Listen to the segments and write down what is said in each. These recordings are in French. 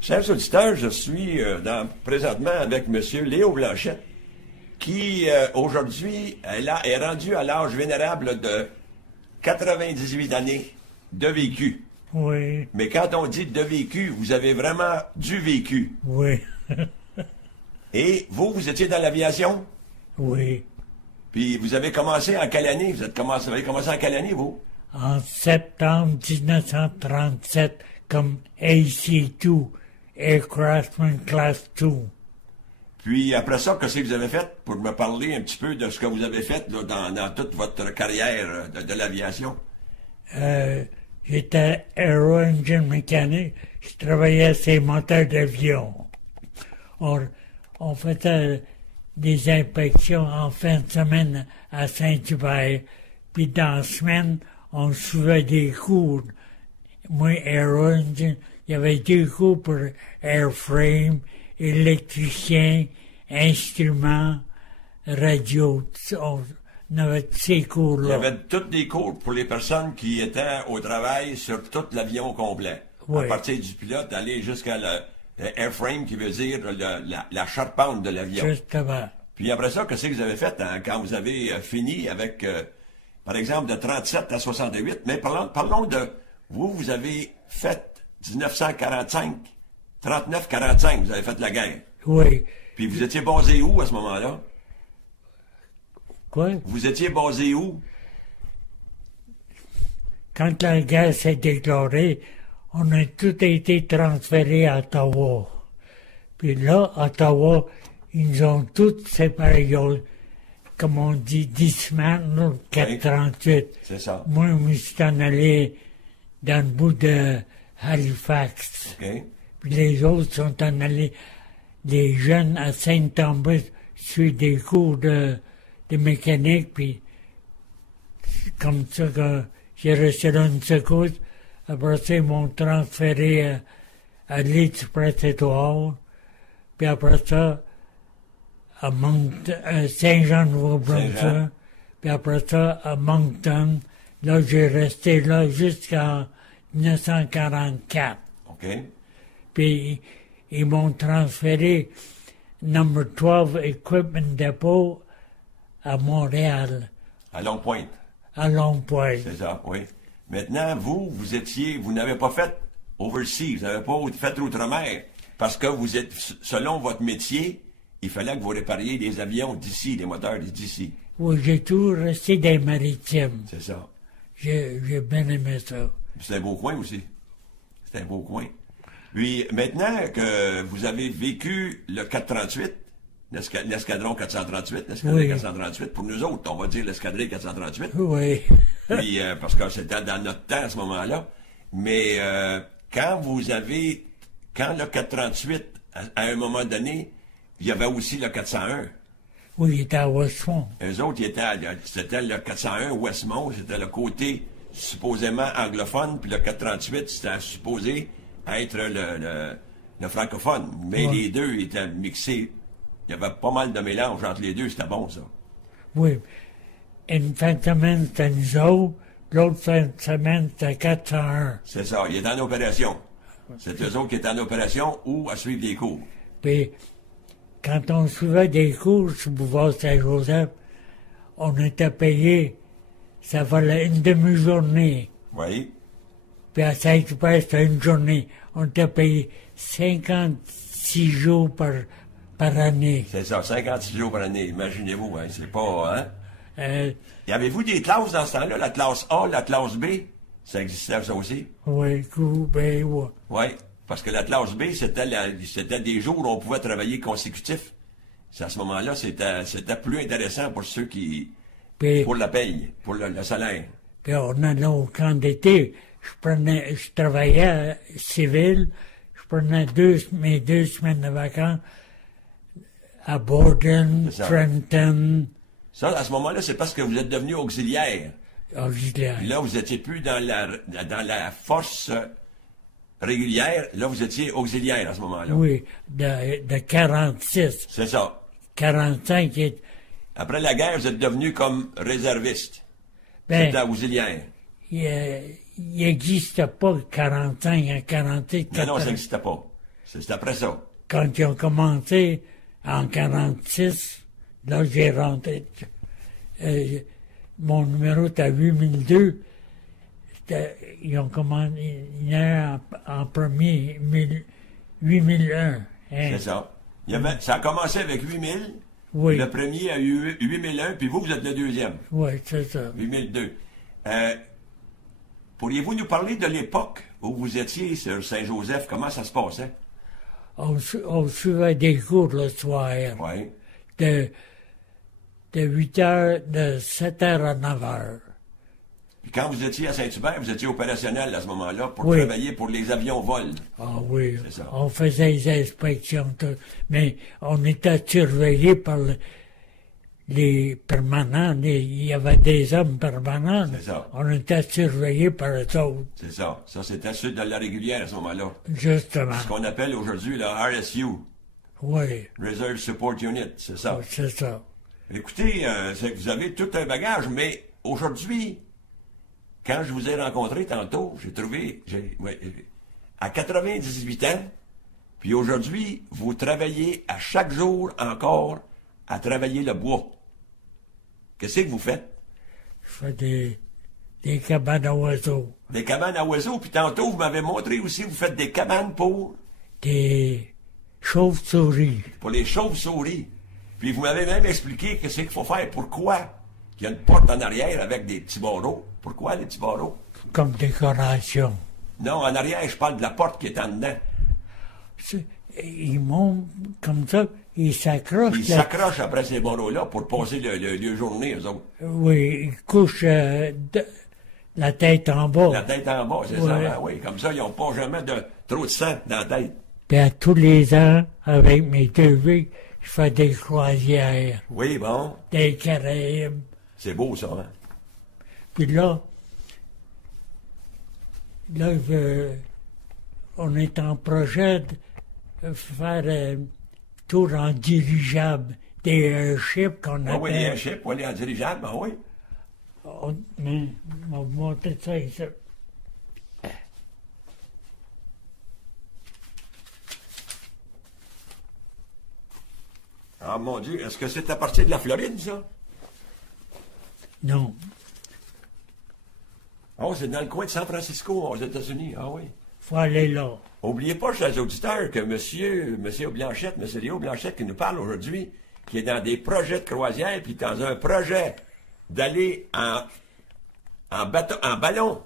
Chers auditeurs, je suis présentement avec M. Léo Blanchette, qui aujourd'hui est rendu à l'âge vénérable de 98 années de vécu. Oui, Mais quand on dit de vécu, vous avez vraiment du vécu. oui, Et vous étiez dans l'aviation? oui. Puis vous avez commencé en quelle année? Vous avez commencé en quelle année, vous? En septembre 1937, comme AC-2, Aircraftman Class 2. Puis après ça, qu'est-ce que vous avez fait pour me parler un petit peu de ce que vous avez fait là, dans toute votre carrière de l'aviation? J'étais aero-engine mécanique. Je travaillais sur les moteurs d'avion. On faisait des inspections en fin de semaine à Saint-Hubert. Puis dans la semaine, on suivait des cours. Moi, aero-engine, il y avait deux cours pour airframe, électricien, instruments, radio. On avait tous ces Il y cours-là. avait tous des cours pour les personnes qui étaient au travail sur tout l'avion complet. Oui. À partir du pilote, aller jusqu'à le airframe, qui veut dire la charpente de l'avion. Justement. Puis après ça, qu'est-ce que vous avez fait quand vous avez fini avec, par exemple, de 37 à 68? Mais parlons de... Vous avez fait 1945, 39-45, vous avez fait la guerre. Oui. Puis vous étiez basé où à ce moment-là? Quoi? Vous étiez basé où? Quand la guerre s'est déclarée, on a tout été transféré à Ottawa. Puis là, à Ottawa, ils nous ont tous séparés. Ils ont, comme on dit, dismantled 438. C'est ça. Moi, je me suis en allé dans le bout de Halifax. OK. Puis les autres sont en allés, les jeunes à Saint-Thomas, suivent des cours de mécanique, puis c'est comme ça que j'ai reçu là une secousse. Après ça, ils m'ont transféré à Leeds Press-Étoile, puis après ça, à Saint-Jean-Nouveau-Brunswick, Saint-Jean. puis après ça, à Moncton. Là, j'ai resté là jusqu'en 1944. OK. Puis ils m'ont transféré Number 12 Equipment Depot à Montréal, À Longue Pointe. à Longueuil. C'est ça, oui. Maintenant, vous n'avez pas fait overseas, vous n'avez pas fait outre-mer, parce que vous êtes, selon votre métier, il fallait que vous répariez des avions d'ici, des moteurs d'ici. Oui, j'ai toujours resté dans les maritimes. C'est ça. J'ai bien aimé ça. C'est un beau coin aussi. C'est un beau coin. Puis, maintenant que vous avez vécu le 438, l'escadron 438, l'escadron Oui. 438, pour nous autres, on va dire l'escadron 438, Oui. puis, parce que c'était dans notre temps à ce moment-là. Mais quand le 438, à un moment donné, il y avait aussi le 401. Oui, il était à Westmont. Eux autres, c'était le 401 Westmont, c'était le côté supposément anglophone, puis le 438, c'était supposé être le francophone. Mais Ouais. les deux étaient mixés. Il y avait pas mal de mélange entre les deux, c'était bon, ça. Oui. Une fin de semaine, c'était nous autres. L'autre fin de semaine, c'était 401. C'est ça, il est en opération. C'est eux autres qui étaient en opération ou à suivre des cours. Puis, quand on suivait des cours sur Boulevard Saint-Joseph, on était payé, ça valait une demi-journée. Oui, Puis à Saint-Hubert, c'était une journée. On était payé 56 jours par année. c'est ça, 56 jours par année, imaginez-vous, hein, c'est pas, hein? Euh, Y avait-vous des classes dans ce temps-là, la classe A, la classe B? Ça existait, ça aussi? oui, ben, ouais. Oui, parce que la classe B, c'était des jours où on pouvait travailler consécutifs. À ce moment-là, c'était plus intéressant pour ceux qui... Puis, pour la paye, pour le salaire. puis on allait au camp d'été. Je travaillais civil. Je prenais mes 2 semaines de vacances à Borden, C'est ça. Trenton, Ça, à ce moment-là, c'est parce que vous êtes devenu auxiliaire. auxiliaire. Puis là, vous étiez plus dans la force régulière. Là, vous étiez auxiliaire à ce moment-là. Oui, de 46. C'est ça. 45, Après la guerre, vous êtes devenu comme réserviste. ben, C'était auxiliaire. il n'existe pas 45 à 46. Non, non, ça n'existait pas. C'est après ça. Quand ils ont commencé en 46, là, j'ai rentré. Mon numéro était 8002. Ils ont commencé en premier 8001. Hein. C'est ça. Ça a commencé avec 8000. Oui. Le premier a eu 8001, puis vous êtes le deuxième. Oui, c'est ça. 8002. Pourriez-vous nous parler de l'époque où vous étiez sur Saint-Joseph? Comment ça se passait? On suivait des cours le soir. Oui. De 8h, de 7h à 9h. Puis quand vous étiez à Saint-Hubert, vous étiez opérationnel à ce moment-là pour Oui. travailler pour les avions vol. Ah oui, C'est ça. on faisait les inspections, tout. Mais on était surveillés par les permanents. Il y avait des hommes permanents. C'est ça. On était surveillés par eux autres, C'est ça. Ça, c'était sud de la régulière à ce moment-là. justement. Ce qu'on appelle aujourd'hui le RSU, Oui, Reserve Support Unit, c'est ça. c'est ça. Écoutez, vous avez tout un bagage, mais aujourd'hui, quand je vous ai rencontré tantôt, j'ai trouvé, à 98 ans, puis aujourd'hui, vous travaillez à chaque jour encore à travailler le bois. Qu'est-ce que vous faites? Je fais des cabanes à oiseaux, Des cabanes à oiseaux, puis tantôt, vous m'avez montré aussi, vous faites des cabanes pour des chauves-souris. les chauves-souris. Puis vous m'avez même expliqué que c'est qu'il faut faire. Pourquoi? Il y a une porte en arrière avec des petits barreaux. Pourquoi les petits barreaux? Comme décoration. Non, en arrière, je parle de la porte qui est en dedans. Ils montent comme ça, ils s'accrochent. Ils s'accrochent après ces barreaux-là pour passer le journée, eux autres. Oui, ils couchent la tête en bas. La tête en bas, c'est Ouais. ça. Ben oui, comme ça, ils n'ont pas jamais trop de sang dans la tête. Puis à tous les ans, avec mes deux filles, je fais des croisières, Oui, bon. des Caraïbes. C'est beau, ça, hein? Puis là, on est en projet de faire un tour en dirigeable, des airships qu'on Ah oui, les appelle. airships, oui, les dirigeables, ben oui. Mais on va monter ça ici. Ah, mon Dieu, est-ce que c'est à partir de la Floride, ça? Non, Oh, c'est dans le coin de San Francisco, aux États-Unis. Ah oui. faut aller là. Oubliez pas, chers auditeurs, que monsieur Blanchette, monsieur Léo Blanchette qui nous parle aujourd'hui, qui est dans des projets de croisière, puis dans un projet d'aller en ballon,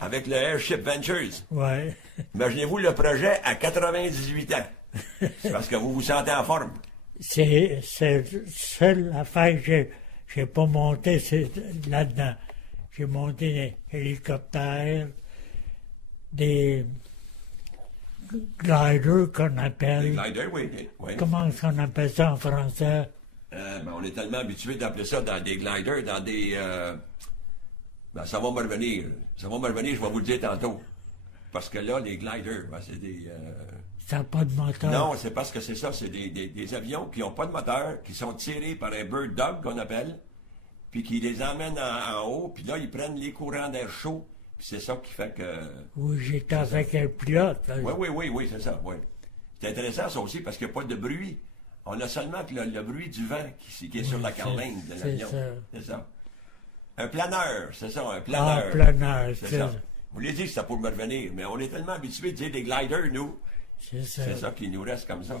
avec le Airship Ventures. Ouais. Imaginez-vous le projet à 98 ans. C'est parce que vous vous sentez en forme. C'est seule affaire que j'ai pas monté, c'est là-dedans. J'ai monté des hélicoptères, des gliders qu'on Les appelle. gliders, oui. Oui. Comment on appelle ça en français? Ben, on est tellement habitué d'appeler ça dans des gliders, dans des... ben, ça va me revenir. Ça va me revenir, je vais vous le dire tantôt. Parce que là, les gliders, ben, c'est des... Ça n'a pas de moteur. Non, c'est parce que c'est ça, c'est des avions qui n'ont pas de moteur, qui sont tirés par un bird dog qu'on appelle, puis qui les emmènent en haut, puis là, ils prennent les courants d'air chaud, puis c'est ça qui fait que... Oui, j'étais avec un pilote. Là. Oui, c'est ça, oui. C'est intéressant, ça aussi, parce qu'il n'y a pas de bruit. On a seulement que le bruit du vent qui est sur la carlingue de l'avion. C'est ça. Un planeur, c'est ça, un planeur. Ah, planeur, C'est ça. Vous l'avez dit que ça pour me revenir, mais on est tellement habitués de dire des gliders, nous. C'est ça. C'est ça qui nous reste comme ça.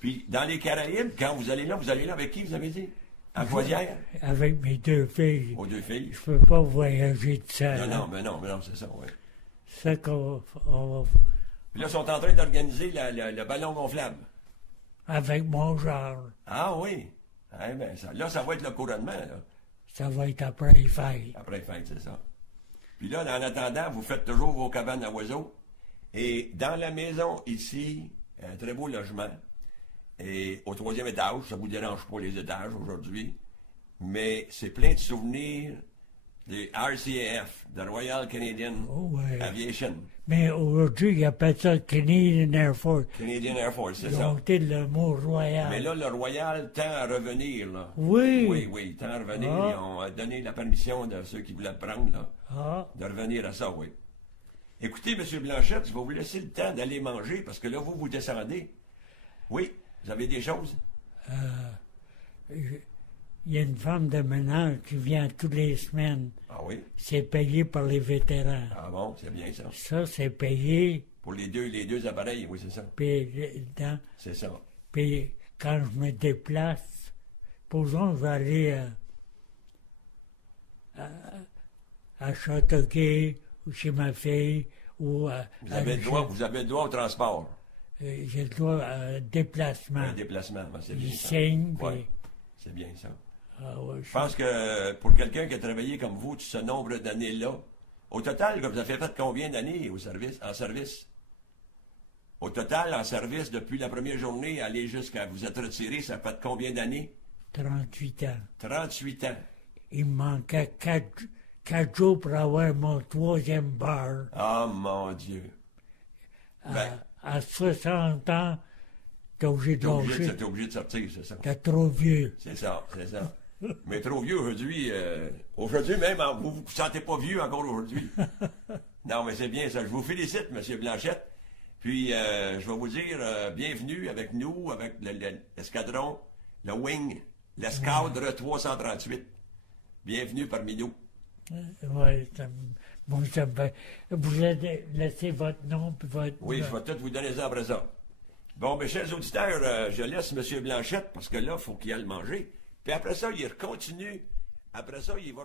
Puis, dans les Caraïbes, quand vous allez là avec qui, vous avez dit? En croisière? Avec mes deux filles. Aux deux filles? Je peux pas voyager tout seul. Non, mais non, c'est ça, oui. C'est ça qu'on va... Puis là, ils sont en train d'organiser le ballon gonflable. Avec mon genre. Ah oui? Eh bien, ça va être le couronnement, là. Ça va être après les fêtes. Après fête, c'est ça. Puis là, en attendant, vous faites toujours vos cabanes à oiseaux. Et dans la maison, ici, un très beau logement. Et au 3e étage, ça ne vous dérange pas les étages aujourd'hui. Mais c'est plein de souvenirs des RCAF, de Royal Canadian Oh, ouais. Aviation. Mais aujourd'hui, ils appellent ça Canadian Air Force. Canadian Air Force, c'est Ils ça. ont été le mot royal. Mais là, le Royal tend à revenir, là. Oui. Oui, il tend à revenir. Ah. Ils ont donné la permission de ceux qui voulaient le prendre, là, Ah, de revenir à ça, oui. Écoutez, M. Blanchette, je vais vous laisser le temps d'aller manger, parce que là, vous descendez. Oui, vous avez des choses? Il y a une femme de ménage qui vient toutes les semaines. Ah oui? C'est payé par les vétérans. Ah bon, c'est bien ça. Ça, c'est payé. Pour les deux appareils, oui, c'est ça. Puis, C'est ça. puis quand je me déplace, supposons que je vais aller à Châteauguay ou chez ma fille ou Vous avez le droit au transport. j'ai le droit à déplacement. Un déplacement, ben, c'est bien Je ça. signe, Ouais, puis- c'est bien ça. Ah ouais, Je pense que pour quelqu'un qui a travaillé comme vous tout ce nombre d'années-là, au total, vous avez fait combien d'années en service? Au total, en service, depuis la première journée, aller jusqu'à vous être retiré, ça fait combien d'années? 38 ans. 38 ans. Il me manquait 4 jours pour avoir mon 3e bar. Ah, mon Dieu. Ben, À 60 ans, t'es obligé de lâcher. t'es obligé de sortir, c'est ça. T'es trop vieux. C'est ça, c'est ça. Mais trop vieux aujourd'hui. Aujourd'hui même, vous vous sentez pas vieux encore aujourd'hui. Non, mais c'est bien ça. Je vous félicite, M. Blanchette. Puis, je vais vous dire bienvenue avec nous, avec l'escadron, le Wing, l'escadre 338. Bienvenue parmi nous. Oui, bon, vous avez laissé votre nom puis votre... Oui, je vais tout vous donner ça après ça. Bon, mes chers auditeurs, je laisse M. Blanchette parce que là, il faut qu'il aille manger. Puis après ça, il continue. Après ça, il va